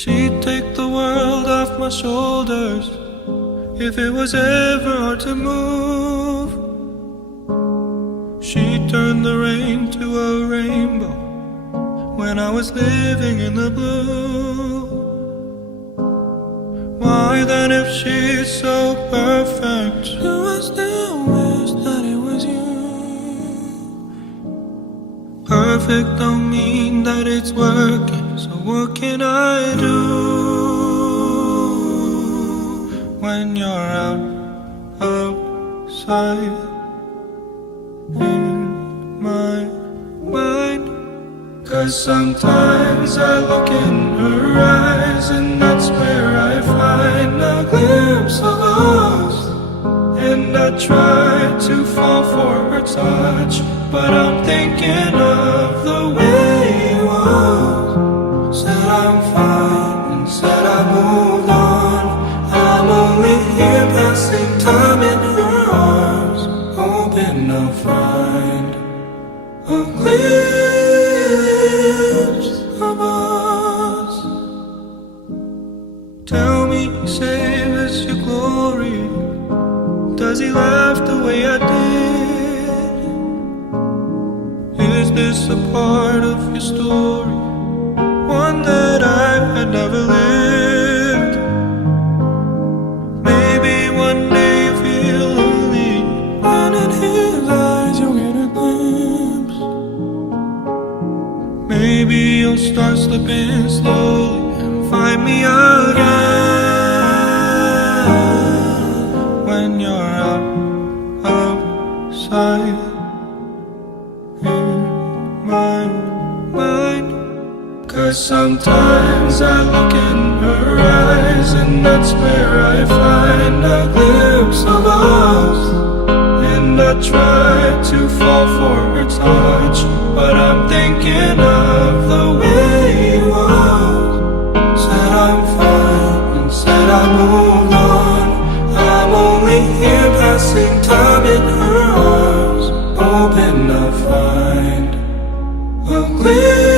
She'd take the world off my shoulders if it was ever hard to move. She'd turn the rain to a rainbow when I was living in the blue. Why then, if she's so perfect, do I still wish that it was you? Perfect don't mean that it's working, so what can I do when you're outside in my mind? 'Cause sometimes I look in her eyes, and that's where I find a glimpse of us. And I try to fall for her touch, but I'm thinking of the way you was. Said I'm fine and said I moved on. I'm only here passing time in her arms, hoping I'll find a glimpse of us. Tell me, save us your glory. Does he laugh the way I did? Is this a part of your story, one that I had never lived? Maybe one day you feel lonely, and in his eyes you'll get a glimpse. Maybe you'll start slipping slowly and find me again when you're outside in my mind. 'Cause sometimes I look in her eyes, and that's where I find a glimpse of us. And I try to fall for her touch, but I'm thinking of the way you was. Said I'm fine and said I moved on. I'm only here passing time in her arms, hoping I'll find a glimpse